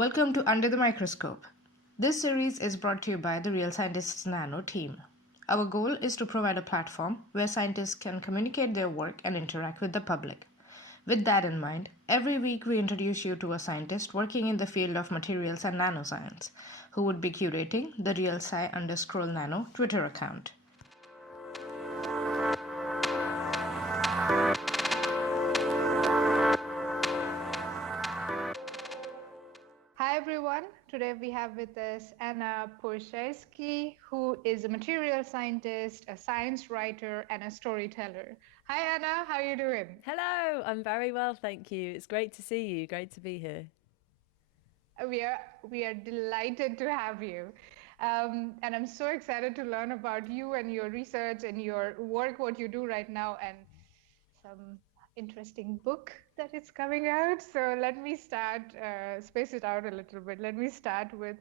Welcome to Under the Microscope. This series is brought to you by the Real Scientists Nano team. Our goal is to provide a platform where scientists can communicate their work and interact with the public. With that in mind, every week we introduce you to a scientist working in the field of materials and nanoscience, who would be curating the RealSci_Nano Twitter account. Hi everyone, today we have with us Anna Ploszajski, who is a material scientist, a science writer, and a storyteller. Hi Anna, how are you doing? Hello, I'm very well, thank you. It's great to see you. Great to be here. We are delighted to have you. And I'm so excited to learn about you and your research and your work, what you do right now, and some interesting book that is coming out. So let me start, space it out a little bit. Let me start with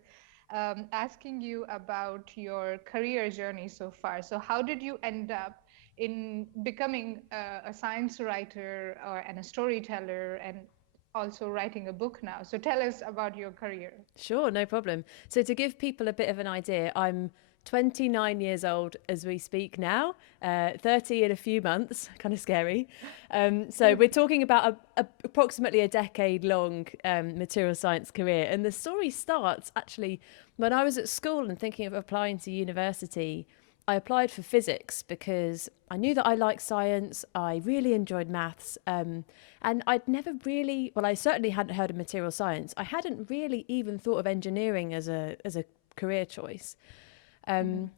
asking you about your career journey so far. So how did you end up in becoming a science writer and a storyteller and also writing a book now? So tell us about your career. Sure, no problem. So, to give people a bit of an idea, I'm 29 years old as we speak now, 30 in a few months, kind of scary. So, we're talking about approximately a decade long material science career. And the story starts actually when I was at school and thinking of applying to university. I applied for physics because I knew that I liked science. I really enjoyed maths. And I'd never really, well, I certainly hadn't heard of material science. I hadn't really even thought of engineering as a career choice.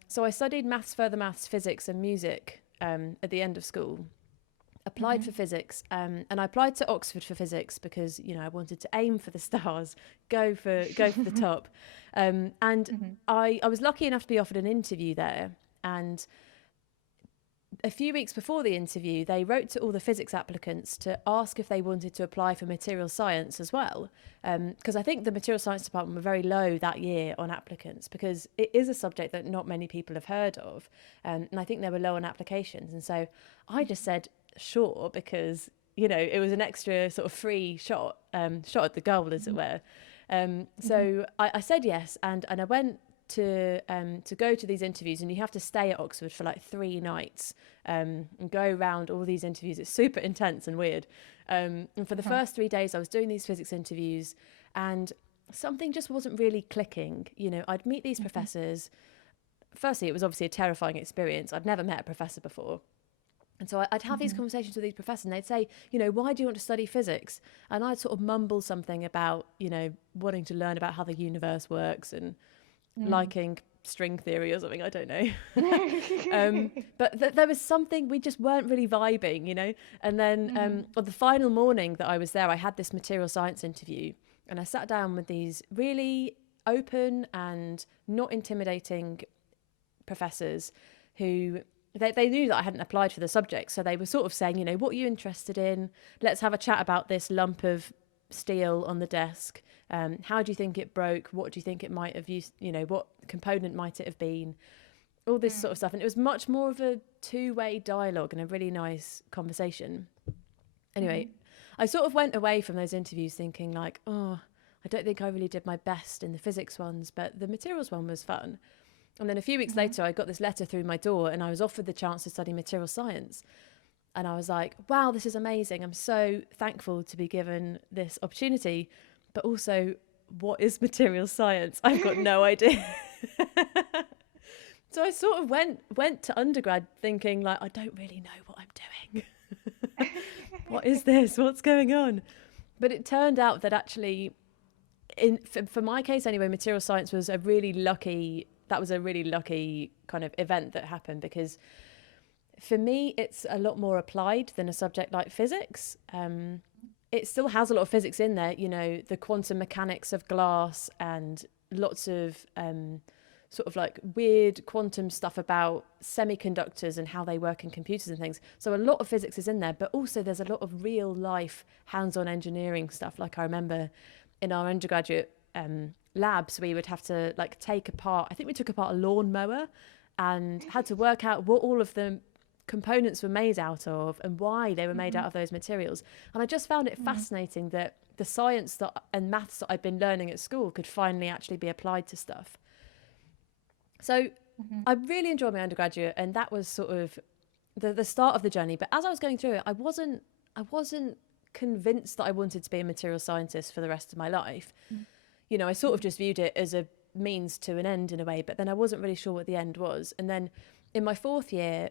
So I studied maths, further maths, physics, and music at the end of school. Applied for physics, and I applied to Oxford for physics because I wanted to aim for the stars, go for the top. I was lucky enough to be offered an interview there, and a few weeks before the interview, they wrote to all the physics applicants to ask if they wanted to apply for material science as well. Because I think the material science department were very low that year on applicants because it is a subject that not many people have heard of. And I think they were low on applications. And so I just said, sure, because, it was an extra sort of free shot at the goal, as it were. So I said yes, and I went to go to these interviews, and you have to stay at Oxford for like 3 nights and go around all these interviews. It's super intense and weird. And for the first 3 days, I was doing these physics interviews, and something just wasn't really clicking. I'd meet these professors. Firstly, it was obviously a terrifying experience. I'd never met a professor before. And so I'd have these conversations with these professors, and they'd say, why do you want to study physics? And I'd sort of mumble something about, wanting to learn about how the universe works and liking string theory or something, I don't know. But there was something, we just weren't really vibing, And then on the final morning that I was there, I had this material science interview, and I sat down with these really open and not intimidating professors who... They knew that I hadn't applied for the subject, so they were sort of saying, what are you interested in? Let's have a chat about this lump of steel on the desk. How do you think it broke? What do you think it might have used? What component might it have been? All this sort of stuff. And it was much more of a two-way dialogue and a really nice conversation. Anyway, I sort of went away from those interviews thinking like, I don't think I really did my best in the physics ones, but the materials one was fun. And then a few weeks later, I got this letter through my door, and I was offered the chance to study material science. And I was like, wow, this is amazing. I'm so thankful to be given this opportunity. But also, what is material science? I've got no idea. So I sort of went to undergrad thinking like, I don't really know what I'm doing. What is this? What's going on? But it turned out that actually, for my case anyway, material science was a really lucky kind of event that happened, because for me, it's a lot more applied than a subject like physics. It still has a lot of physics in there, the quantum mechanics of glass and lots of sort of like weird quantum stuff about semiconductors and how they work in computers and things. So a lot of physics is in there, but also there's a lot of real life hands-on engineering stuff. Like I remember in our undergraduate labs, we would have to like take apart, I think we took apart a lawnmower and had to work out what all of the components were made out of and why they were made out of those materials. And I just found it fascinating that the science and maths that I'd been learning at school could finally actually be applied to stuff. So I really enjoyed my undergraduate, and that was sort of the start of the journey. But as I was going through it, I wasn't convinced that I wanted to be a material scientist for the rest of my life. You know, I sort of just viewed it as a means to an end in a way, but then I wasn't really sure what the end was. And then in my fourth year,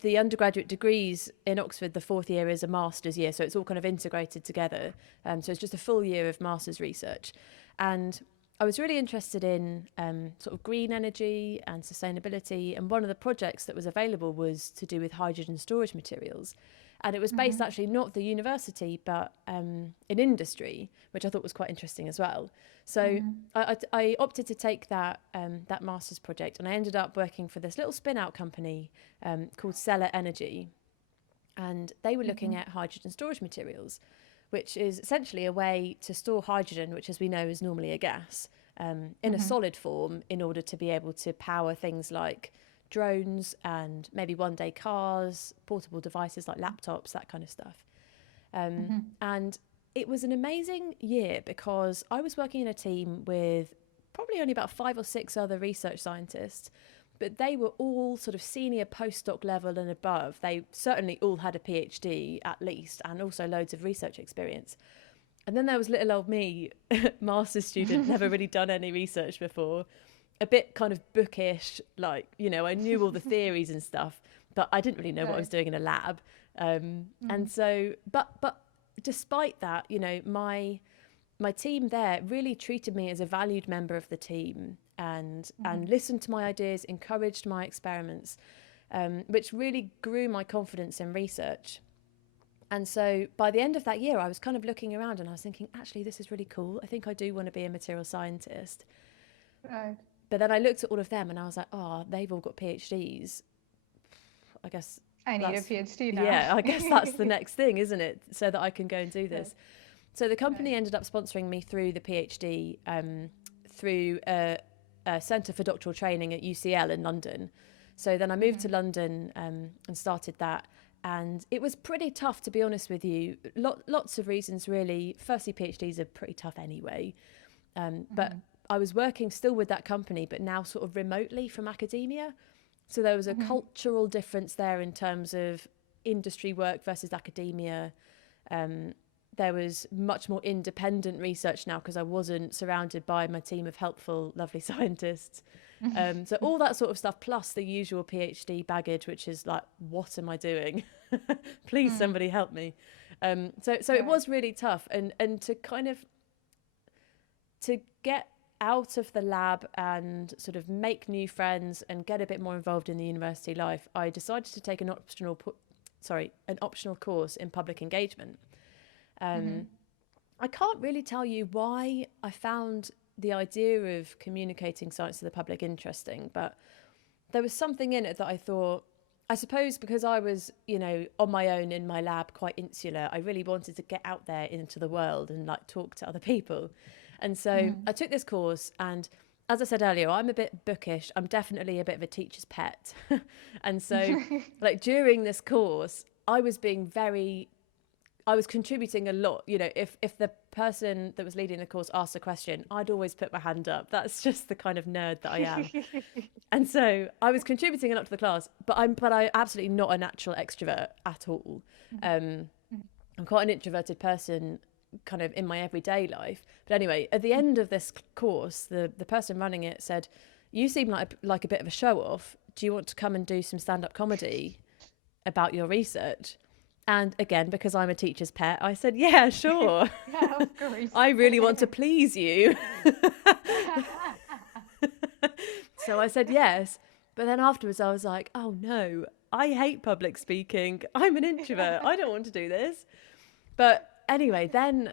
the undergraduate degrees in Oxford, the fourth year is a master's year, so it's all kind of integrated together. So it's just a full year of master's research. And I was really interested in sort of green energy and sustainability, and one of the projects that was available was to do with hydrogen storage materials. And it was based actually not at the university, but in industry, which I thought was quite interesting as well. So I opted to take that master's project, and I ended up working for this little spin-out company called Stellar Energy. And they were looking at hydrogen storage materials, which is essentially a way to store hydrogen, which as we know is normally a gas, in a solid form in order to be able to power things like drones and maybe one day cars, portable devices like laptops, that kind of stuff. And it was an amazing year because I was working in a team with probably only about 5 or 6 other research scientists, but they were all sort of senior postdoc level and above. They certainly all had a PhD at least, and also loads of research experience. And then there was little old me, master's student, never really done any research before, a bit kind of bookish, like, you know, I knew all the theories and stuff, but I didn't really know what I was doing in a lab. And so, but despite that, you know, my team there really treated me as a valued member of the team and listened to my ideas, encouraged my experiments, which really grew my confidence in research. And so by the end of that year, I was kind of looking around and I was thinking, actually, this is really cool. I think I do want to be a material scientist. Right. But then I looked at all of them and I was like, oh, they've all got PhDs. I guess I need a PhD now. Yeah, I guess that's the next thing, isn't it? So that I can go and do this. Right. So the company ended up sponsoring me through the PhD, through a Centre for Doctoral Training at UCL in London. So then I moved to London and started that. And it was pretty tough, to be honest with you. Lots of reasons, really. Firstly, PhDs are pretty tough anyway. But I was working still with that company, but now sort of remotely from academia. So there was a cultural difference there in terms of industry work versus academia. There was much more independent research now because I wasn't surrounded by my team of helpful, lovely scientists. So all that sort of stuff, plus the usual PhD baggage, which is like, what am I doing? Please, somebody help me. So it was really tough. And to kind of, to get out of the lab and sort of make new friends and get a bit more involved in the university life, I decided to take an optional course in public engagement. I can't really tell you why I found the idea of communicating science to the public interesting, but there was something in it that I thought, I suppose because I was, you know, on my own in my lab, quite insular, I really wanted to get out there into the world and like talk to other people. And so I took this course, and as I said earlier, I'm a bit bookish. I'm definitely a bit of a teacher's pet. And so like during this course, I was contributing a lot. You know, if the person that was leading the course asked a question, I'd always put my hand up. That's just the kind of nerd that I am. And so I was contributing a lot to the class, but I'm absolutely not a natural extrovert at all. I'm quite an introverted person kind of in my everyday life. But anyway, at the end of this course, the person running it said, you seem like a bit of a show off. Do you want to come and do some stand-up comedy about your research? And again, because I'm a teacher's pet, I said, yeah, sure. Yeah, of course. I really want to please you. So I said yes. But then afterwards I was like, oh no, I hate public speaking. I'm an introvert. I don't want to do this. But anyway, then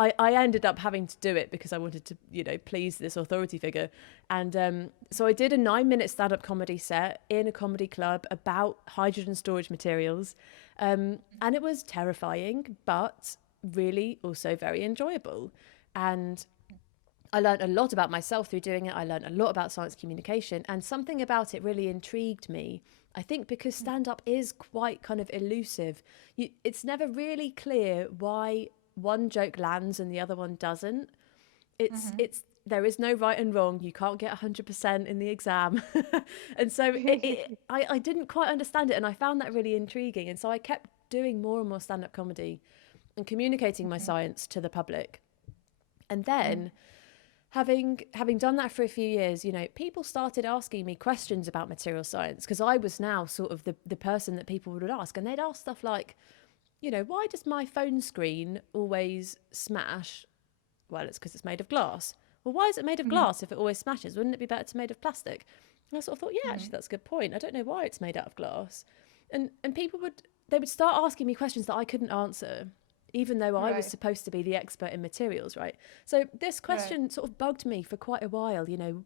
I ended up having to do it because I wanted to, you know, please this authority figure. And so I did a 9-minute stand-up comedy set in a comedy club about hydrogen storage materials. And it was terrifying, but really also very enjoyable. And I learned a lot about myself through doing it. I learned a lot about science communication, and something about it really intrigued me. I think because stand-up is quite kind of elusive. It's never really clear why one joke lands and the other one doesn't. It's there is no right and wrong. You can't get 100% in the exam. And so I didn't quite understand it, and I found that really intriguing. And so I kept doing more and more stand-up comedy and communicating my science to the public. And then having done that for a few years, you know, people started asking me questions about material science, because I was now sort of the person that people would ask. And they'd ask stuff like, you know, why does my phone screen always smash? Well, it's because it's made of glass. Well, why is it made of glass if it always smashes? Wouldn't it be better to made of plastic? And I sort of thought, yeah, actually, that's a good point. I don't know why it's made out of glass. And people would start asking me questions that I couldn't answer, even though I was supposed to be the expert in materials, right? So this question sort of bugged me for quite a while, you know,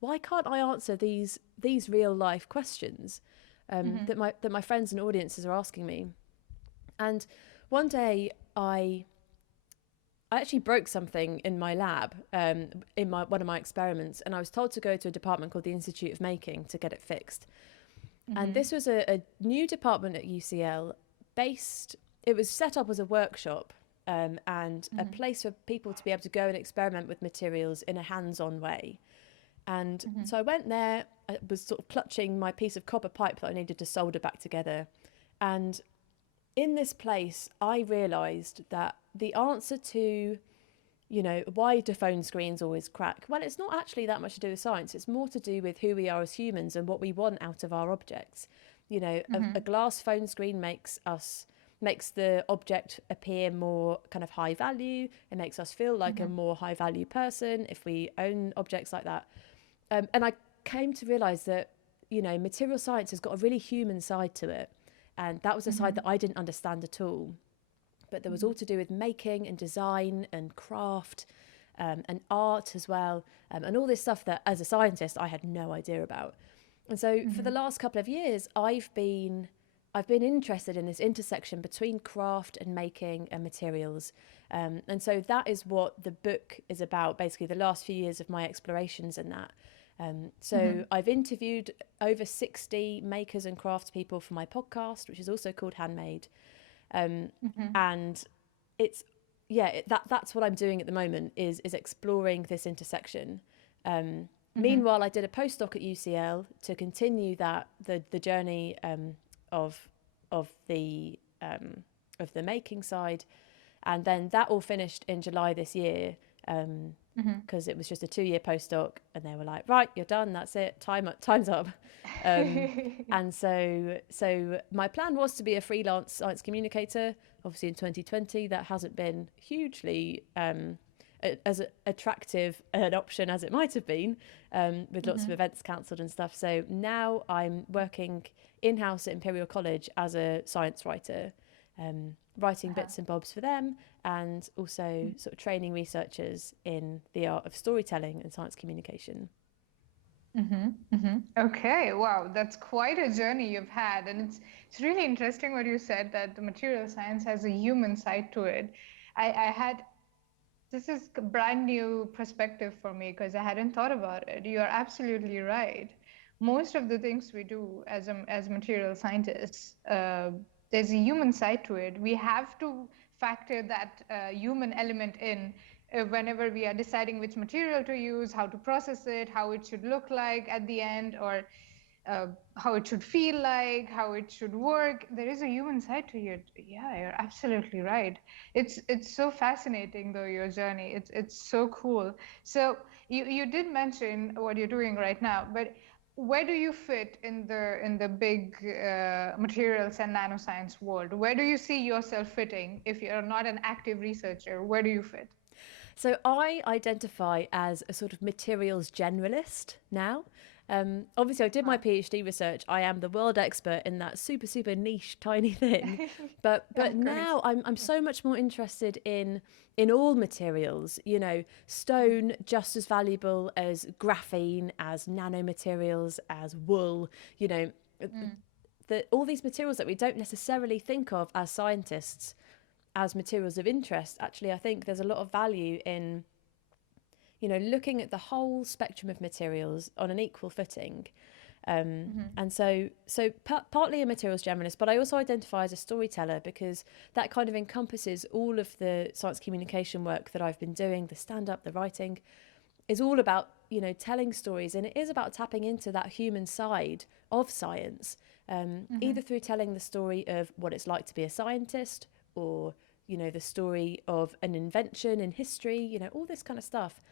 why can't I answer these real life questions that my friends and audiences are asking me? And one day I actually broke something in my lab, in one of my experiments, and I was told to go to a department called the Institute of Making to get it fixed. And this was a new department at UCL it was set up as a workshop and a place for people to be able to go and experiment with materials in a hands-on way. And so I went there, I was sort of clutching my piece of copper pipe that I needed to solder back together. And in this place, I realised that the answer to, you know, why do phone screens always crack? Well, it's not actually that much to do with science. It's more to do with who we are as humans and what we want out of our objects. You know, a glass phone screen makes the object appear more kind of high value. It makes us feel like a more high value person if we own objects like that. And I came to realise that, you know, material science has got a really human side to it. And that was a side that I didn't understand at all. But there was all to do with making and design and craft and art as well. And all this stuff that as a scientist, I had no idea about. And so for the last couple of years, I've been interested in this intersection between craft and making and materials. And so that is what the book is about, basically the last few years of my explorations in that. So I've interviewed over 60 makers and crafts people for my podcast, which is also called Handmade. And it's, that's what I'm doing at the moment is exploring this intersection. Meanwhile, I did a postdoc at UCL to continue the journey of the making side, and then that all finished in July this year. Because it was just a 2-year postdoc, and they were like, right, you're done, that's it, time's up. And so my plan was to be a freelance science communicator. Obviously in 2020 that hasn't been hugely as attractive an option as it might have been, with lots of events cancelled and stuff. So now I'm working in-house at Imperial College as a science writer, writing bits and bobs for them, and also sort of training researchers in the art of storytelling and science communication. Okay, wow, that's quite a journey you've had. And it's really interesting what you said, that the material science has a human side to it. This is a brand new perspective for me, because I hadn't thought about it. You are absolutely right. Most of the things we do as material scientists, there's a human side to it. We have to factor that human element in whenever we are deciding which material to use, how to process it, how it should look like at the end, or how it should feel like, how it should work. There is a human side to it. Yeah, you're absolutely right. It's so fascinating though, your journey. It's so cool. So you did mention what you're doing right now, but where do you fit in the big materials and nanoscience world? Where do you see yourself fitting if you're not an active researcher? Where do you fit? So I identify as a sort of materials generalist now. Obviously, I did my PhD research. I am the world expert in that super, super niche, tiny thing. But now I'm so much more interested in all materials. You know, stone just as valuable as graphene, as nanomaterials, as wool. You know, all these materials that we don't necessarily think of as scientists as materials of interest. Actually, I think there's a lot of value in, you know, looking at the whole spectrum of materials on an equal footing. And partly a materials generalist, but I also identify as a storyteller because that kind of encompasses all of the science communication work that I've been doing, the stand-up, the writing, is all about, telling stories, and it is about tapping into that human side of science, either through telling the story of what it's like to be a scientist, or the story of an invention in history, all this kind of stuff.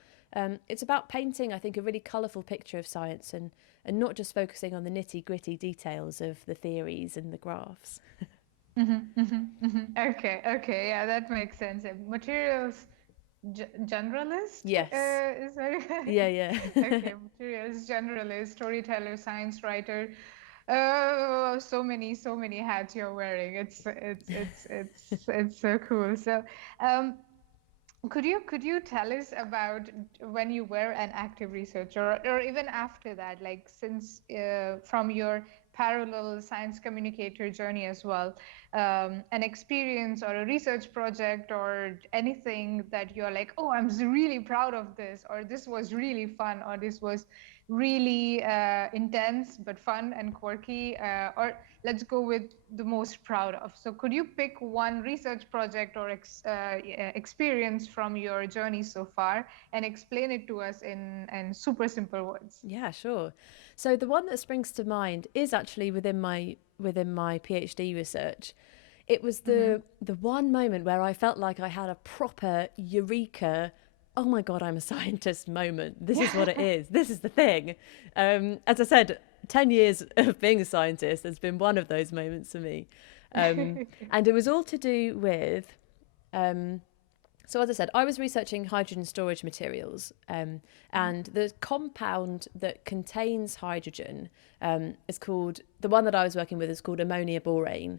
It's about painting, I think, a really colourful picture of science, and not just focusing on the nitty-gritty details of the theories and the graphs. Okay, yeah, that makes sense. Materials generalist? Yes. Is that Yeah. Okay, materials generalist, storyteller, science writer. So many hats you're wearing. It's so cool. So, um, could you tell us about when you were an active researcher, or even after that, like since from your parallel science communicator journey as well, an experience or a research project or anything that you're like, oh, I'm really proud of this, or this was really fun, or this was really intense but fun and quirky, or let's go with the most proud of. So could you pick one research project or experience from your journey so far and explain it to us in super simple words? Yeah, sure. So the one that springs to mind is actually within my PhD research. It was the one moment where I felt like I had a proper Eureka, oh my God, I'm a scientist moment. This is what it is. This is the thing. As I said, 10 years of being a scientist has been one of those moments for me. And it was all to do with, so as I said, I was researching hydrogen storage materials, and the compound that contains hydrogen is called, the one that I was working with is called ammonia borane,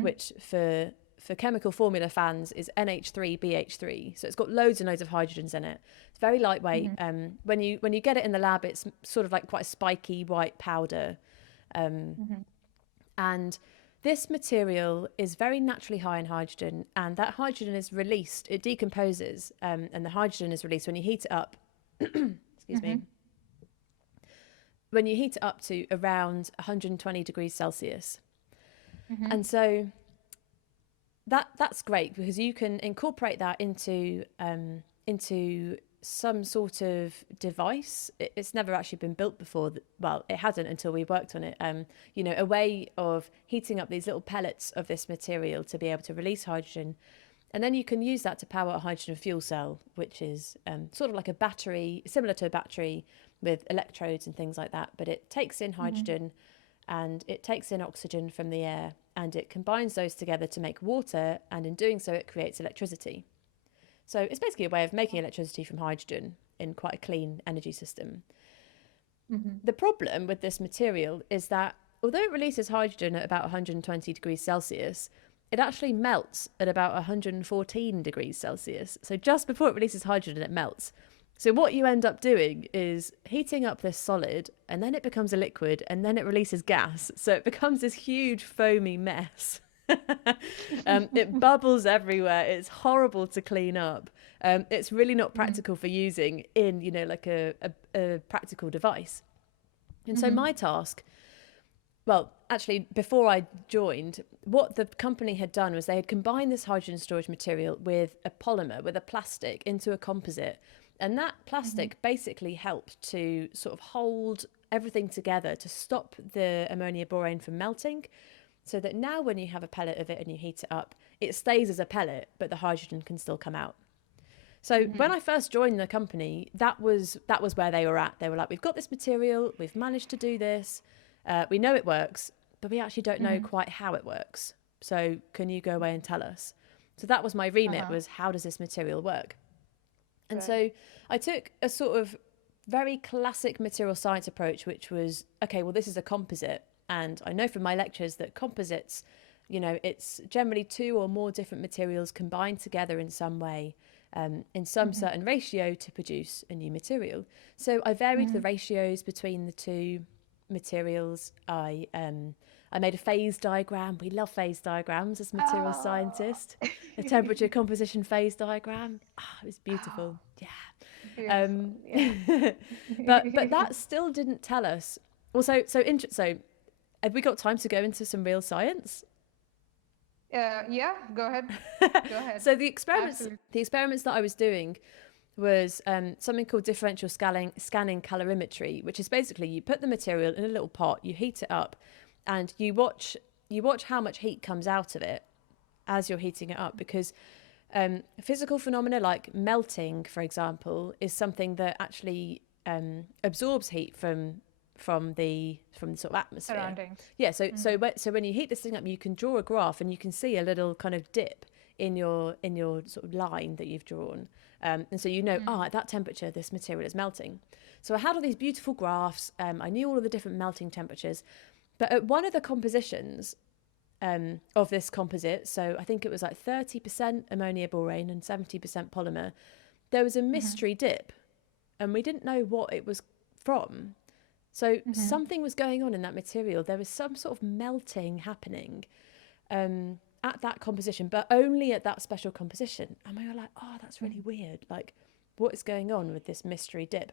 which for chemical formula fans is NH3BH3. So it's got loads and loads of hydrogens in it. It's very lightweight. When you get it in the lab, it's sort of like quite a spiky white powder. And this material is very naturally high in hydrogen, and that hydrogen is released, it decomposes, and the hydrogen is released when you heat it up. Excuse me. When you heat it up to around 120 degrees Celsius. And so that's great because you can incorporate that into some sort of device. It's never actually been built before. Well, it hadn't until we worked on it. A way of heating up these little pellets of this material to be able to release hydrogen. And then you can use that to power a hydrogen fuel cell, which is sort of like a battery, similar to a battery with electrodes and things like that. But it takes in hydrogen and it takes in oxygen from the air, and it combines those together to make water, and in doing so it creates electricity. So it's basically a way of making electricity from hydrogen in quite a clean energy system. The problem with this material is that although it releases hydrogen at about 120 degrees Celsius, it actually melts at about 114 degrees Celsius. So just before it releases hydrogen, it melts. So what you end up doing is heating up this solid, and then it becomes a liquid, and then it releases gas. So it becomes this huge foamy mess. It bubbles everywhere. It's horrible to clean up. It's really not practical for using in, like a practical device. And so my task, well, actually, before I joined, what the company had done was they had combined this hydrogen storage material with a polymer, with a plastic, into a composite. And that plastic basically helped to sort of hold everything together to stop the ammonia borane from melting, so that now when you have a pellet of it and you heat it up, it stays as a pellet, but the hydrogen can still come out. So when I first joined the company, that was where they were at. They were like, we've got this material, we've managed to do this, we know it works, but we actually don't know quite how it works. So can you go away and tell us? So that was my remit, was how does this material work? And so I took a sort of very classic material science approach, which was, okay, well, this is a composite. And I know from my lectures that composites, it's generally two or more different materials combined together in some way, in some certain ratio to produce a new material. So I varied the ratios between the two materials. I made a phase diagram. We love phase diagrams as material scientists. A temperature composition phase diagram. It was beautiful. Yeah. Beautiful. But that still didn't tell us So have we got time to go into some real science? Yeah, go ahead. Go ahead. So Absolutely. the experiments that I was doing was something called differential scanning calorimetry, which is basically you put the material in a little pot, you heat it up, and you watch how much heat comes out of it as you're heating it up, because physical phenomena like melting, for example, is something that actually absorbs heat from the sort of atmosphere. Surroundings. Yeah, so when you heat this thing up, you can draw a graph and you can see a little kind of dip in your sort of line that you've drawn, and so at that temperature this material is melting. So I had all these beautiful graphs. I knew all of the different melting temperatures, but at one of the compositions of this composite, so I think it was like 30% ammonia borane and 70% polymer, there was a mystery dip, and we didn't know what it was from. So something was going on in that material. There was some sort of melting happening at that composition, but only at that special composition. And we were like, oh, that's really weird. Like, what is going on with this mystery dip?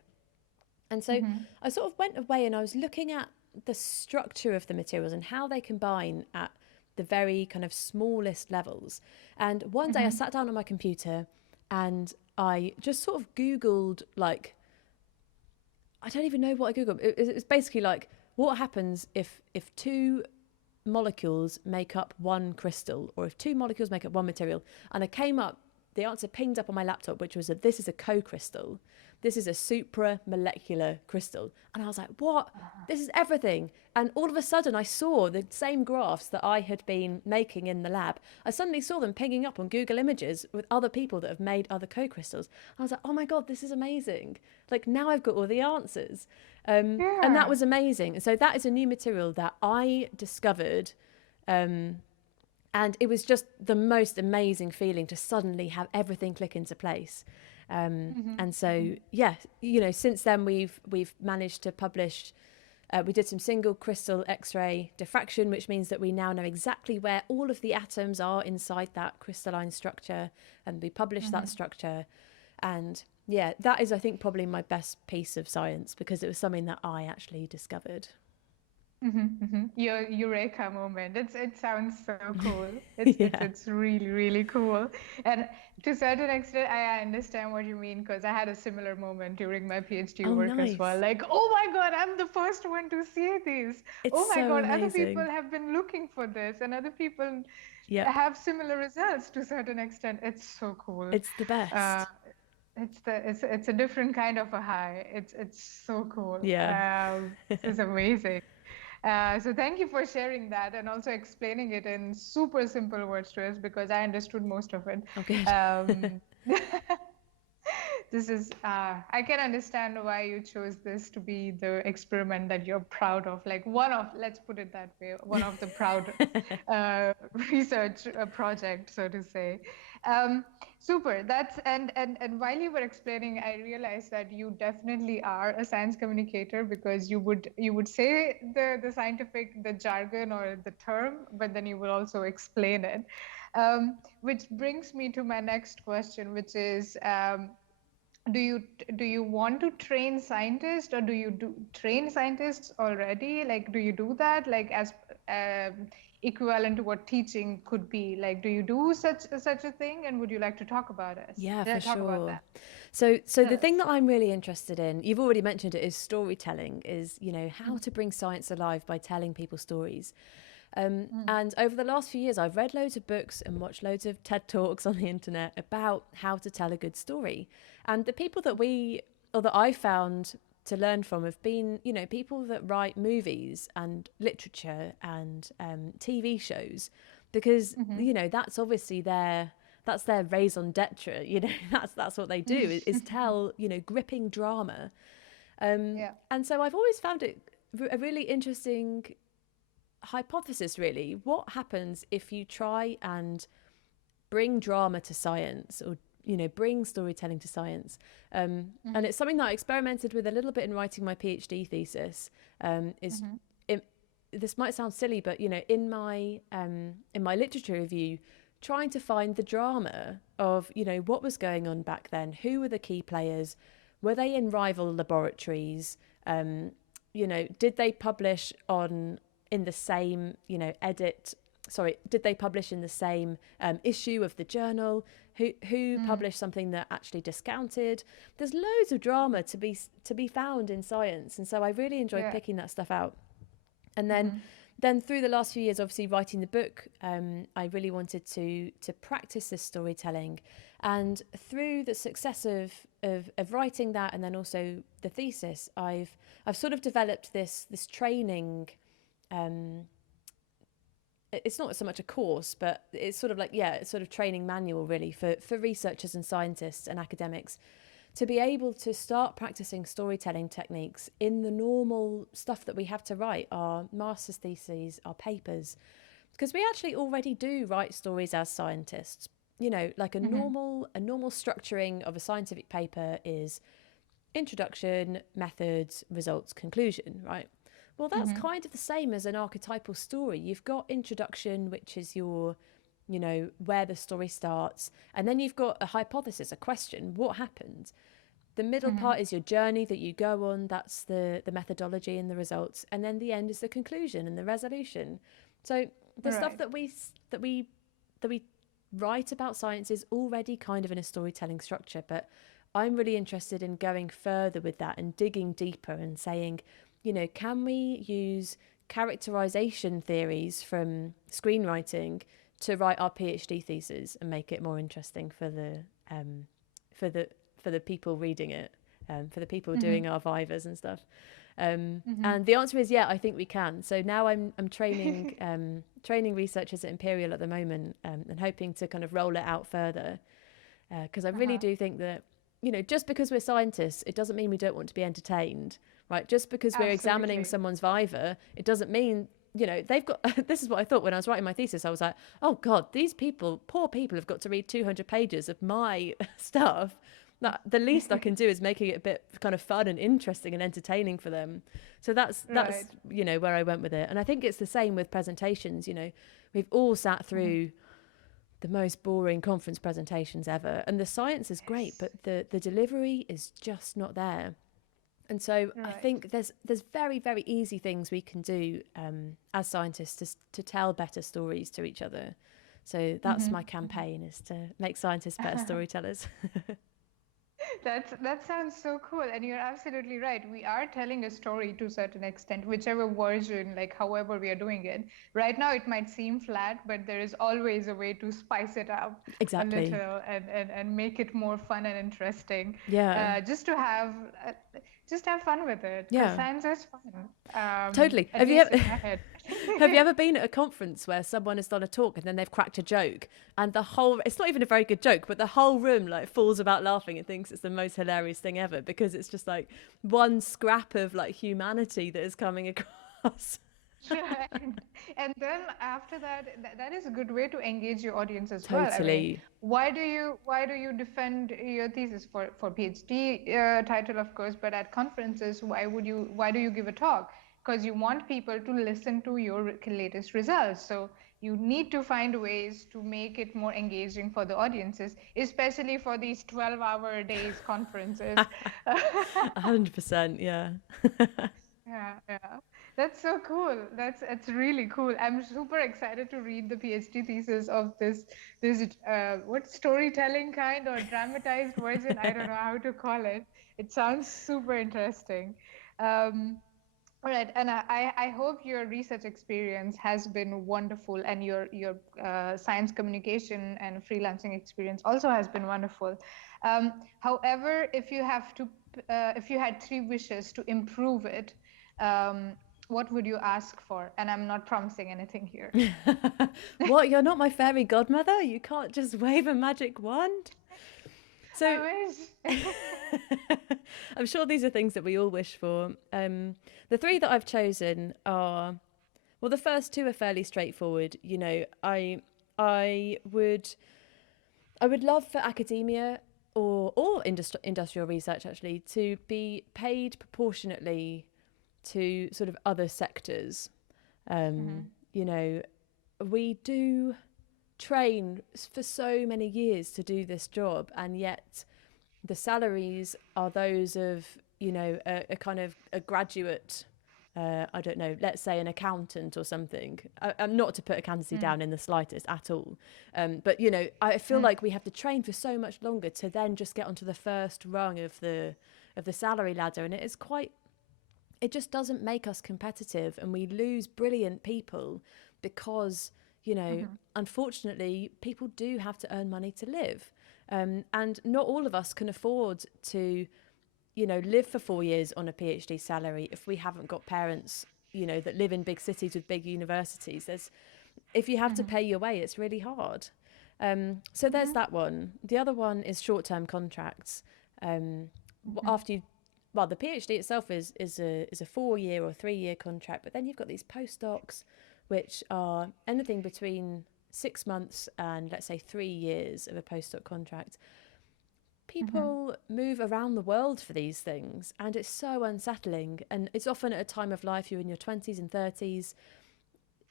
And so I sort of went away and I was looking at the structure of the materials and how they combine at the very kind of smallest levels. And one day I sat down on my computer and I just sort of Googled, like, I don't even know what I Googled. It's basically like, what happens if two molecules make up one crystal, or if two molecules make up one material? And I came up, the answer pinged up on my laptop, which was that this is a co-crystal. This is a supramolecular crystal. And I was like, what? This is everything. And all of a sudden I saw the same graphs that I had been making in the lab. I suddenly saw them pinging up on Google Images with other people that have made other co-crystals. I was like, oh my God, this is amazing. Like, now I've got all the answers. And that was amazing. And so that is a new material that I discovered. And it was just the most amazing feeling to suddenly have everything click into place. And so, yeah, since then we've managed to publish, we did some single crystal X-ray diffraction, which means that we now know exactly where all of the atoms are inside that crystalline structure, and we published that structure. And yeah, that is, I think, probably my best piece of science, because it was something that I actually discovered. Your Eureka moment. It sounds so cool. Yeah. It's really, really cool. And to a certain extent, I understand what you mean, because I had a similar moment during my PhD Oh, work as well. nice. Like, oh my God, I'm the first one to see these. Oh It's my so God, other people amazing. have been looking for this, and other people Yeah, have similar results to a certain extent. It's so cool. it's the Uh, best. it's a different kind of a high. It's so cool. Yeah. This is amazing. So thank you for sharing that and also explaining it in super simple words to us, because I understood most of it. Oh, good. Um, I can understand why you chose this to be the experiment that you're proud of, like let's put it that way, one of the proud research project, so to say. Super. And while you were explaining, I realized that you definitely are a science communicator, because you would say the jargon or the term, but then you would also explain it. Which brings me to my next question, which is, do you want to train scientists, or do you train scientists already? Like, do you do that, like, as equivalent to what teaching could be? Like, do you do such a thing, and would you like to talk about Yeah, for talk about sure. that? So Tell the thing us. that I'm really interested in, you've already mentioned it, is storytelling, is, how to bring science alive by telling people stories. And over the last few years, I've read loads of books and watched loads of TED Talks on the internet about how to tell a good story. And the people that I found to learn from have been, people that write movies and literature and TV shows, because, that's obviously that's their raison d'etre. That's what they do, is tell, gripping drama. Yeah. And so I've always found it a really interesting hypothesis, really. What happens if you try and bring drama to science, or bring storytelling to science? And it's something that I experimented with a little bit in writing my PhD thesis. Is this might sound silly, but in my literature review, trying to find the drama of what was going on back then, who were the key players, were they in rival laboratories, did they publish in the same, did they publish in the same issue of the journal? Who published something that actually discounted? There's loads of drama to be found in science, and so I really enjoyed picking that stuff out. And then through the last few years, obviously writing the book, I really wanted to practice this storytelling, and through the success of writing that, and then also the thesis, I've sort of developed this training. It's not so much a course, but it's sort of like, it's sort of training manual really for researchers and scientists and academics to be able to start practicing storytelling techniques in the normal stuff that we have to write, our master's theses, our papers, because we actually already do write stories as scientists. Like a normal structuring of a scientific paper is introduction, methods, results, conclusion, right? Well, that's kind of the same as an archetypal story. You've got introduction, which is your, where the story starts. And then you've got a hypothesis, a question, what happened? The middle part is your journey that you go on. That's the methodology and the results. And then the end is the conclusion and the resolution. So the stuff that we write about science is already kind of in a storytelling structure. But I'm really interested in going further with that and digging deeper and saying, can we use characterization theories from screenwriting to write our PhD thesis and make it more interesting for the people reading it, for the people doing our vivas and stuff. And the answer is I think we can. So now I'm training training researchers at Imperial at the moment, and hoping to kind of roll it out further, because I really do think that just because we're scientists, it doesn't mean we don't want to be entertained. Right, just because we're examining someone's viva, it doesn't mean, they've got, this is what I thought when I was writing my thesis. I was like, oh God, these poor people have got to read 200 pages of my stuff. The least I can do is making it a bit kind of fun and interesting and entertaining for them. So that's where I went with it. And I think it's the same with presentations. We've all sat through the most boring conference presentations ever. And the science is great, but the delivery is just not there. And so I think there's very, very easy things we can do as scientists to tell better stories to each other. So that's my campaign, is to make scientists better storytellers. That sounds so cool, and you're absolutely right. We are telling a story to a certain extent, whichever version, like however we are doing it. Right now, it might seem flat, but there is always a way to spice it up a little and make it more fun and interesting. Yeah. Just have fun with it. Yeah. Science is fun. Totally. Have you ever been at a conference where someone has done a talk and then they've cracked a joke, and it's not even a very good joke, but the whole room like falls about laughing and thinks it's the most hilarious thing ever, because it's just like one scrap of like humanity that is coming across. And then after that is a good way to engage your audience as well. Totally. Why do you defend your thesis for PhD title, of course, but at conferences, why do you give a talk? Because you want people to listen to your latest results. So you need to find ways to make it more engaging for the audiences, especially for these 12-hour days conferences. 100%, yeah. Yeah. That's so cool. It's really cool. I'm super excited to read the PhD thesis of this what storytelling kind or dramatized version. I don't know how to call it. It sounds super interesting. All right, and I hope your research experience has been wonderful, and your science communication and freelancing experience also has been wonderful. However, if you had 3 wishes to improve it, what would you ask for? And I'm not promising anything here. What? You're not my fairy godmother? You can't just wave a magic wand? So I wish. I'm sure these are things that we all wish for. The 3 that I've chosen are, well, the first 2 are fairly straightforward. I would love for academia or industrial research actually to be paid proportionately to sort of other sectors. We do train for so many years to do this job, and yet the salaries are those of a kind of a graduate I don't know, let's say an accountant or something. I'm not to put accountancy down in the slightest at all. But, you know, I feel like we have to train for so much longer to then just get onto the first rung of the salary ladder. And it just doesn't make us competitive, and we lose brilliant people because, you know, unfortunately, people do have to earn money to live. And not all of us can afford to, you know, live for 4 years on a PhD salary if we haven't got parents, you know, that live in big cities with big universities. If you have to pay your way, it's really hard. So there's that one. The other one is short-term contracts. After you, well, the PhD itself is a 4-year or 3-year contract, but then you've got these postdocs, which are anything between 6 months and, let's say, 3 years of a postdoc contract. People move around the world for these things, and it's so unsettling. And it's often at a time of life, you're in your 20s and 30s.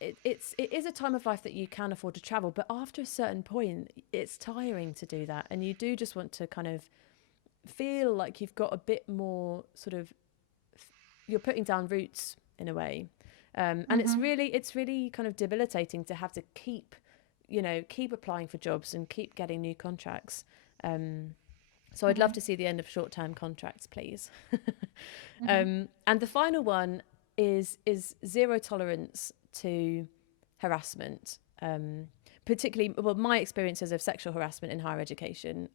It is a time of life that you can afford to travel, but after a certain point, it's tiring to do that, and you do just want to kind of feel like you've got a bit more sort of, you're putting down roots in a way. And it's really kind of debilitating to have to keep applying for jobs and keep getting new contracts. So I'd love to see the end of short-term contracts, please. And the final one is zero tolerance to harassment, particularly, well, my experiences of sexual harassment in higher education.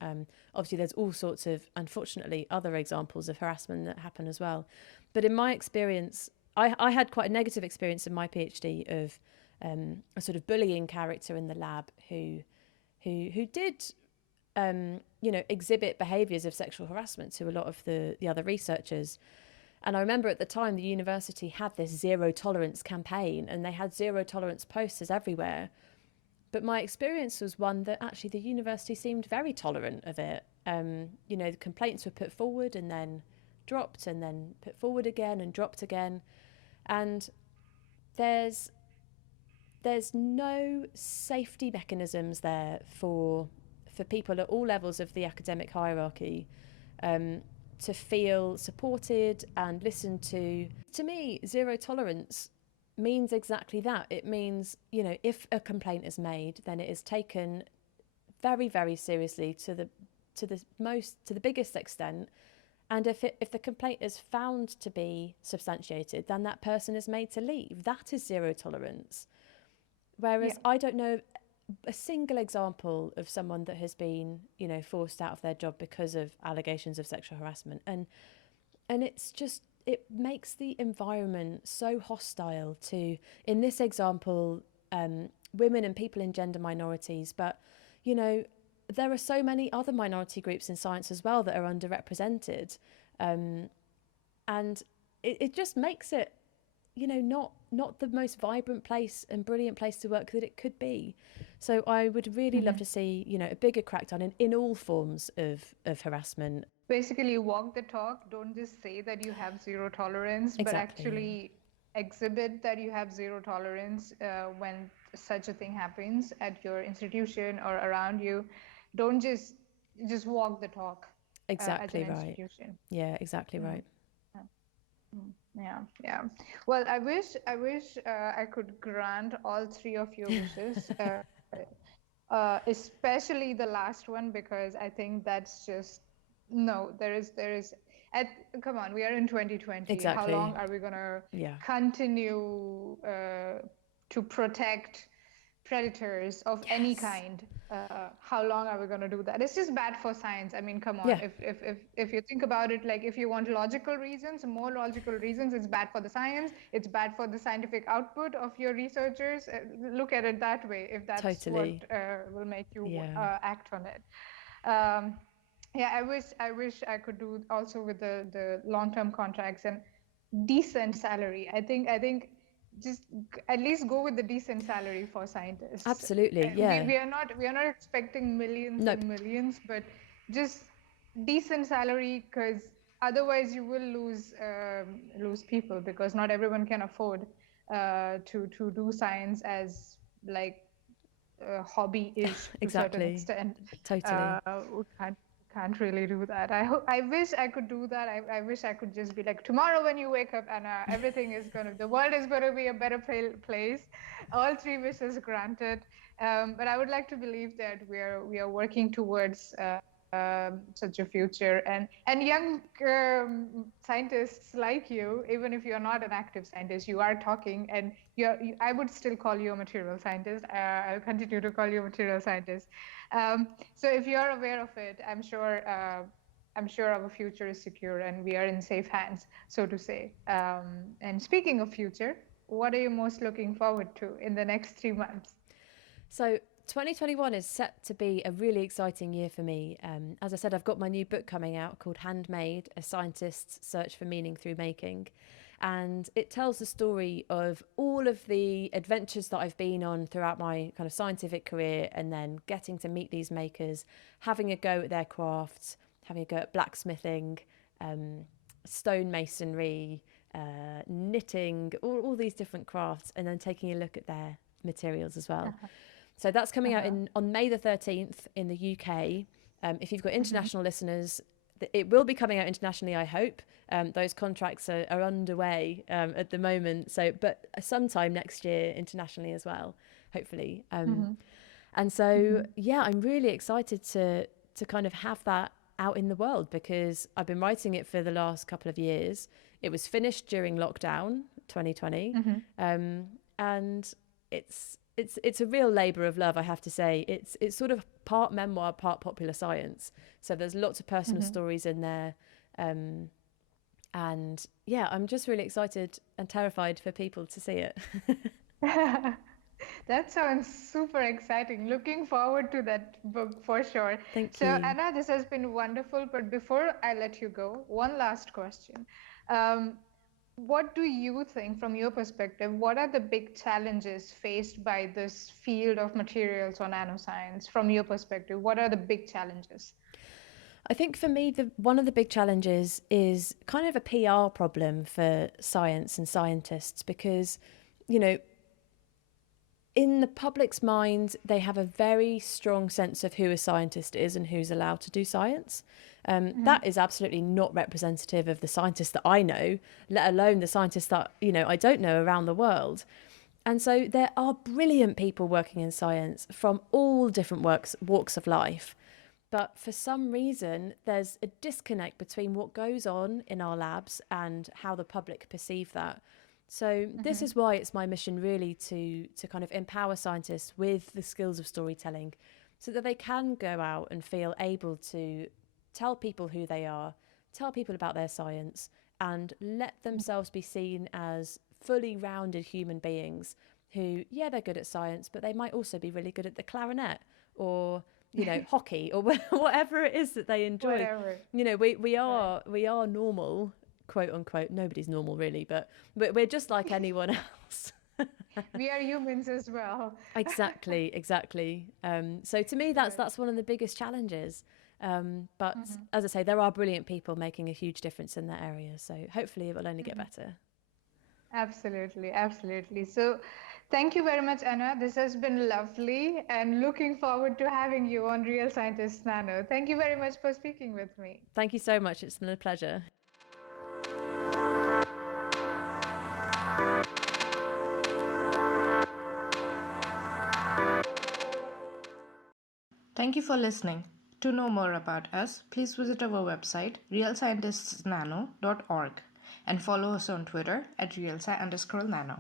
Obviously, there's all sorts of, unfortunately, other examples of harassment that happen as well. But in my experience, I had quite a negative experience in my PhD of a sort of bullying character in the lab who did exhibit behaviours of sexual harassment to a lot of the other researchers. And I remember at the time the university had this zero tolerance campaign, and they had zero tolerance posters everywhere. But my experience was one that actually the university seemed very tolerant of it. The complaints were put forward and then dropped, and then put forward again and dropped again. And there's no safety mechanisms there for people at all levels of the academic hierarchy to feel supported and listened to. To me, zero tolerance means exactly that. It means, you know, if a complaint is made, then it is taken very, very seriously to the biggest extent. And if the complaint is found to be substantiated, then that person is made to leave. That is zero tolerance. Whereas I don't know a single example of someone that has been, you know, forced out of their job because of allegations of sexual harassment. And it's just, it makes the environment so hostile to, in this example, women and people in gender minorities. But, you know, there are so many other minority groups in science as well that are underrepresented. And it just makes it, you know, not the most vibrant place and brilliant place to work that it could be. So I would really love to see, you know, a bigger crackdown in all forms of harassment. Basically, walk the talk. Don't just say that you have zero tolerance, but actually exhibit that you have zero tolerance when such a thing happens at your institution or around you. Don't just walk the talk. Exactly as an right. institution. Yeah, exactly right. Yeah. Well, I wish I could grant all three of your wishes, especially the last one, because I think that's just no. There is. Come on, we are in 2020. Exactly. How long are we gonna continue to protect predators of any kind? How long are we going to do that? It's just bad for science. I mean, come on. If you think about it, like if you want logical reasons, more logical reasons, it's bad for the science. It's bad for the scientific output of your researchers. Look at it that way. If that's what will make you act on it. I wish I could do also with the long-term contracts and decent salary. I think just at least go with the decent salary for scientists. Absolutely, yeah. We are not expecting millions and millions, but just decent salary, because otherwise you will lose people, because not everyone can afford to do science as like a hobby is to a certain extent. Totally. We can't really do that. I wish I could do that. I wish I could just be like, tomorrow when you wake up, Anna, the world is gonna be a better place. All three wishes granted. But I would like to believe that we are working towards such a future, and young scientists like you, even if you're not an active scientist, you are talking, and I would still call you a material scientist. I'll continue to call you a material scientist. So if you're aware of it, I'm sure our future is secure and we are in safe hands, so to say. And speaking of future, what are you most looking forward to in the next 3 months? So 2021 is set to be a really exciting year for me. As I said, I've got my new book coming out called Handmade, A Scientist's Search for Meaning Through Making. And it tells the story of all of the adventures that I've been on throughout my kind of scientific career, and then getting to meet these makers, having a go at their crafts, having a go at blacksmithing, stonemasonry, knitting, all these different crafts, and then taking a look at their materials as well. So that's coming out on May the 13th in the UK. If you've got international listeners, it will be coming out internationally, I hope. Those contracts are underway at the moment. But sometime next year internationally as well, hopefully. And so, yeah, I'm really excited to kind of have that out in the world, because I've been writing it for the last couple of years. It was finished during lockdown 2020. And it's a real labour of love, I have to say. It's sort of part memoir, part popular science. So there's lots of personal stories in there. And yeah, I'm just really excited and terrified for people to see it. That sounds super exciting. Looking forward to that book for sure. Thank So, you. Anna, this has been wonderful. But before I let you go, one last question. What do you think, from your perspective, what are the big challenges faced by this field of materials or nanoscience? From your perspective, what are the big challenges? I think for me, one of the big challenges is kind of a PR problem for science and scientists, because, you know, in the public's mind, they have a very strong sense of who a scientist is and who's allowed to do science. That is absolutely not representative of the scientists that I know, let alone the scientists that, you know, I don't know around the world. And so there are brilliant people working in science from all different walks of life. But for some reason, there's a disconnect between what goes on in our labs and how the public perceive that. So this is why it's my mission, really, to kind of empower scientists with the skills of storytelling, so that they can go out and feel able to tell people who they are, tell people about their science, and let themselves be seen as fully rounded human beings who, yeah, they're good at science, but they might also be really good at the clarinet, or, you know, hockey, or whatever it is that they enjoy. Whatever. You know, we are normal, quote unquote. Nobody's normal really, but we're just like anyone else. We are humans as well. Exactly. So to me, that's one of the biggest challenges. But as I say, there are brilliant people making a huge difference in that area. So hopefully it will only get better. Absolutely. So thank you very much, Anna. This has been lovely, and looking forward to having you on Real Scientist Nano. Thank you very much for speaking with me. Thank you so much. It's been a pleasure. Thank you for listening. To know more about us, please visit our website, realscientistsnano.org, and follow us on Twitter at realsci_nano.